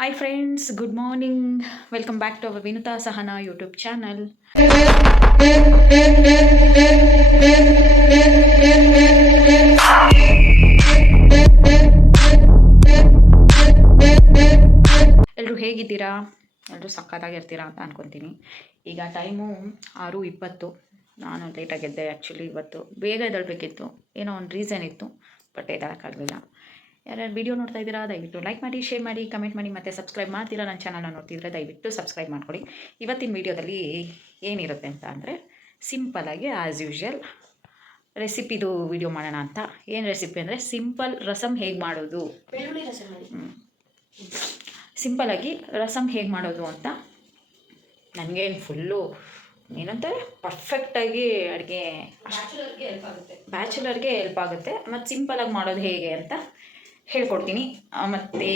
Hi friends good morning welcome back to our Vinuta Sahana YouTube channel ಎಲ್ಲರೂ ಹೇಗಿದ್ದೀರಾ? ಎಲ್ಲರೂ ಸಕ್ಕತ್ತಾಗಿರ್ತೀರಾ ಅಂತ ಅನ್ಕೊತೀನಿ. ಈಗ ಟೈಮು ಆರು ಇಪ್ಪತ್ತು. ನಾನು ಲೇಟಾಗಿದ್ದೆ ಆ್ಯಕ್ಚುಲಿ ಇವತ್ತು. ಬೇಗ ಎದ್ದೇಳಬೇಕಿತ್ತು. ಏನೋ ಒಂದು ರೀಸನ್ ಇತ್ತು ಬಟ್ ಎದ್ದೇಳಕ್ಕಾಗಲಿಲ್ಲ. ಯಾರ್ಯಾರು ವಿಡಿಯೋ ನೋಡ್ತಾ ಇದ್ದೀರಾ ದಯವಿಟ್ಟು ಲೈಕ್ ಮಾಡಿ ಶೇರ್ ಮಾಡಿ ಕಮೆಂಟ್ ಮಾಡಿ ಮತ್ತು ಸಬ್ಸ್ಕ್ರೈಬ್ ಮಾಡ್ತೀರಾ ನನ್ನ ಚಾನಲ್ನ ನೋಡ್ತಿದ್ರೆ ದಯವಿಟ್ಟು ಸಬ್ಸ್ಕ್ರೈಬ್ ಮಾಡ್ಕೊಳ್ಳಿ. ಇವತ್ತಿನ ವಿಡಿಯೋದಲ್ಲಿ ಏನಿರುತ್ತೆ ಅಂತ ಅಂದರೆ ಸಿಂಪಲಾಗಿ ಆ್ಯಸ್ ಯೂಶ್ವಲ್ ರೆಸಿಪಿದು ವಿಡಿಯೋ ಮಾಡೋಣ ಅಂತ. ಏನು ರೆಸಿಪಿ ಅಂದರೆ ಸಿಂಪಲ್ ರಸಮ್ ಹೇಗೆ ಮಾಡೋದು? ಸಿಂಪಲಾಗಿ ರಸಮ್ ಹೇಗೆ ಮಾಡೋದು ಅಂತ ನನಗೇನು ಫುಲ್ಲು ಏನಂತಾರೆ? ಪರ್ಫೆಕ್ಟಾಗಿ ಅಡುಗೆ ಬ್ಯಾಚುಲರ್ಗೆ ಹೆಲ್ಪ್ ಆಗುತ್ತೆ. ಬ್ಯಾಚುಲರ್ಗೆ ಹೆಲ್ಪ್ ಆಗುತ್ತೆ. ಮತ್ತು ಸಿಂಪಲಾಗಿ ಮಾಡೋದು ಹೇಗೆ ಅಂತ ಹೇಳ್ಕೊಡ್ತೀನಿ. ಮತ್ತು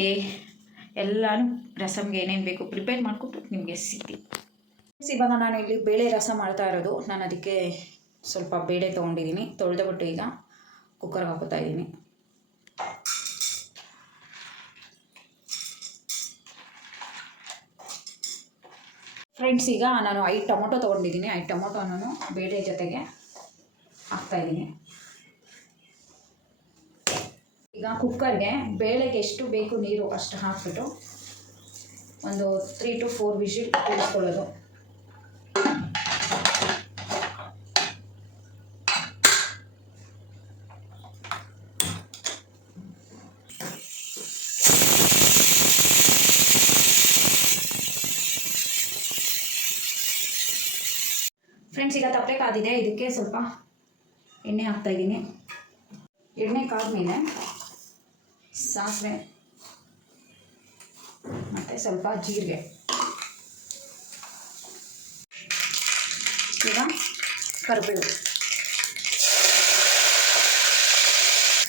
ಎಲ್ಲನೂ ರಸಮ್ಗೆ ಏನೇನು ಬೇಕು ಪ್ರಿಪೇರ್ ಮಾಡಿಕೊಟ್ಟು ನಿಮಗೆ ಸಿಗ್ತೀನಿ. ಇವಾಗ ನಾನು ಇಲ್ಲಿ ಬೇಳೆ ರಸ ಮಾಡ್ತಾ ಇರೋದು. ನಾನು ಅದಕ್ಕೆ ಸ್ವಲ್ಪ ಬೇಳೆ ತೊಗೊಂಡಿದ್ದೀನಿ. ತೊಳೆದ್ಬಿಟ್ಟು ಈಗ ಕುಕ್ಕರ್ಗೆ ಹಾಕೋತಾ ಇದ್ದೀನಿ. ಫ್ರೆಂಡ್ಸ್ ಈಗ ನಾನು ಐದು ಟೊಮೊಟೊ ತೊಗೊಂಡಿದ್ದೀನಿ. ಐದು ನಾನು ಬೇಳೆ ಜೊತೆಗೆ ಹಾಕ್ತಾಯಿದ್ದೀನಿ ಈಗ ಕುಕ್ಕರ್ಗೆ ಬೇಳೆಗೆ ಎಷ್ಟು ಬೇಕು ನೀರು ಅಷ್ಟು ಹಾಕ್ಬಿಟ್ಟು ಒಂದು ತ್ರೀ ಟು ಫೋರ್ ವಿಷಿಲ್ ಕೂಡಿಸ್ಕೊಳ್ಳೋದು ಫ್ರೆಂಡ್ಸ್ ಈಗ ತಪ್ಪೆ ಕಾದಿದೆ. ಇದಕ್ಕೆ ಸ್ವಲ್ಪ ಎಣ್ಣೆ ಹಾಕ್ತಾಯಿದ್ದೀನಿ ಎಣ್ಣೆ ಕಾದ್ಮೇಲೆ ಸಾಸಿವೆ. ಮತ್ತು ಸ್ವಲ್ಪ ಜೀರಿಗೆ. ಈಗ ಕರಿಬೇವು.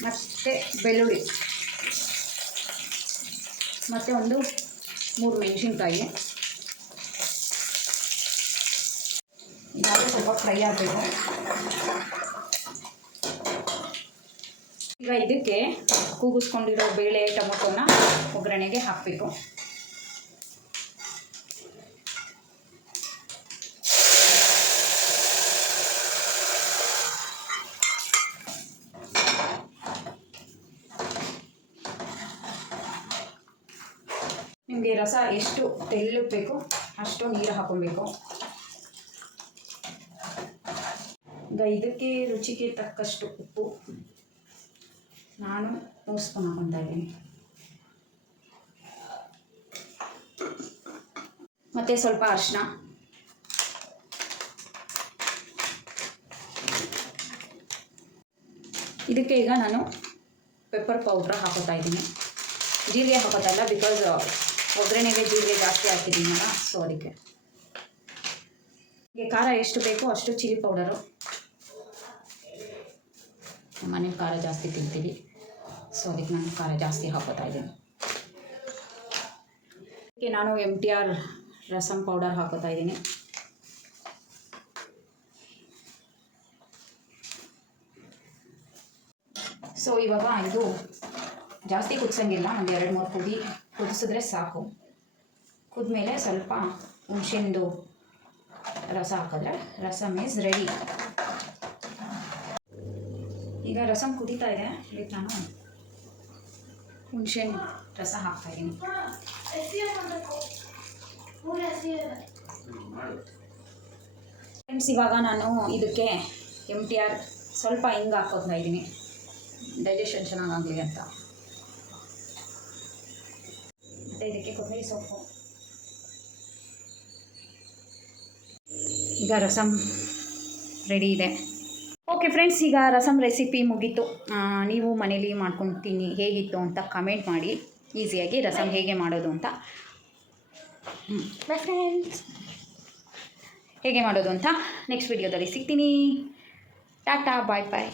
ಮತ್ತು ಬೆಳ್ಳುಳ್ಳಿ. ಮತ್ತು ಒಂದು ಮೂರು ಮೆಣಸಿನ್ಕಾಯಿ. ಇದಾದರೆ ಸ್ವಲ್ಪ ಫ್ರೈ ಆಗಬೇಕು. ಈಗ ಇದಕ್ಕೆ ಕೂಗಿಸ್ಕೊಂಡಿರೋ ಬೇಳೆ ಟೊಮೊಟೊನ ಒಗ್ಗರಣೆಗೆ ಹಾಕಬೇಕು. ನಿಮಗೆ ರಸ ಎಷ್ಟು ತೆಲ್ಲಬೇಕು ಬೇಕು ಅಷ್ಟು ನೀರು ಹಾಕೊಬೇಕು ಈಗ ಇದಕ್ಕೆ ರುಚಿಗೆ ತಕ್ಕಷ್ಟು ಉಪ್ಪು. ನಾನು ಸ್ಪೂನ್ ಹಾಕೊತಾ ಇದ್ದೀನಿ. ಮತ್ತು ಸ್ವಲ್ಪ ಅರಿಶಿನ ಇದಕ್ಕೆ ಈಗ ನಾನು ಪೆಪ್ಪರ್ ಪೌಡ್ರ್ ಹಾಕೋತಾ ಇದ್ದೀನಿ. ಜೀರಿಗೆ ಹಾಕೋತಾ ಇಲ್ಲ ಬಿಕಾಸ್ ಒಗ್ಗರಣೆಗೆ ಜೀರಿಗೆ ಜಾಸ್ತಿ ಹಾಕಿದ್ದೀನಲ್ಲ ಸೊ ಅದಕ್ಕೆ. ಖಾರ ಎಷ್ಟು ಬೇಕೋ ಅಷ್ಟು ಚಿಲ್ಲಿ ಪೌಡರು ಮನೆ ಖಾರ ಜಾಸ್ತಿ ತಿಂತೀವಿ. ಸೊ ಅದಕ್ಕೆ ನಾನು ಖಾರ ಜಾಸ್ತಿ ಹಾಕೋತಾ ಇದ್ದೀನಿ. ಅದಕ್ಕೆ ನಾನು M T R rasam powder ಹಾಕೋತಾ ಇದ್ದೀನಿ. ಸೊ ಇವಾಗ ಇದು ಜಾಸ್ತಿ ಕುದಿಸಂಗಿಲ್ಲ. ಒಂದು ಎರಡು ಮೂರು ಕುದಿ, ಕುದಿಸಿದ್ರೆ ಸಾಕು. ಕುದ್ಮೇಲೆ ಸ್ವಲ್ಪ ಹುಣಸೆಂದು ರಸ ಹಾಕಿದ್ರೆ ರಸಮ್ ಈಸ್ ರೆಡಿ ಈಗ ರಸಂ ಕುದೀತಾ ಇದೆ. ಇದಕ್ಕೆ ನಾನು ಹುಣಸೆಹಣ್ಣು ರಸ ಹಾಕ್ತಾ ಇದ್ದೀನಿ. ಫ್ರೆಂಡ್ಸ್ ಇವಾಗ ನಾನು ಇದಕ್ಕೆ ಎಂ ಟಿ ಆರ್ ಸ್ವಲ್ಪ ಹಿಂಗೆ ಹಾಕೋತಾ ಇದ್ದೀನಿ. ಡೈಜೆಷನ್ ಚೆನ್ನಾಗಾಗಲಿ ಅಂತ. ಮತ್ತು ಇದಕ್ಕೆ ಕೊಬ್ಬರಿ ಸೊಪ್ಪು. ಈಗ ರಸಮ್ ರೆಡಿ ಇದೆ. ಓಕೆ ಫ್ರೆಂಡ್ಸ್ ಈಗ ರಸಮ್ ರೆಸಿಪಿ ಮುಗೀತು. ನೀವು ಮನೇಲಿ ಮಾಡ್ಕೊತೀನಿ, ಹೇಗಿತ್ತು ಅಂತ ಕಮೆಂಟ್ ಮಾಡಿ ಈಸಿಯಾಗಿ ರಸಮ್ ಹೇಗೆ ಮಾಡೋದು ಅಂತ. ಫ್ರೆಂಡ್ಸ್ ಹೇಗೆ ಮಾಡೋದು ಅಂತ ನೆಕ್ಸ್ಟ್ ವಿಡಿಯೋದಲ್ಲಿ ಸಿಗ್ತೀನಿ. ಟಾಟಾ ಬಾಯ್ ಬಾಯ್.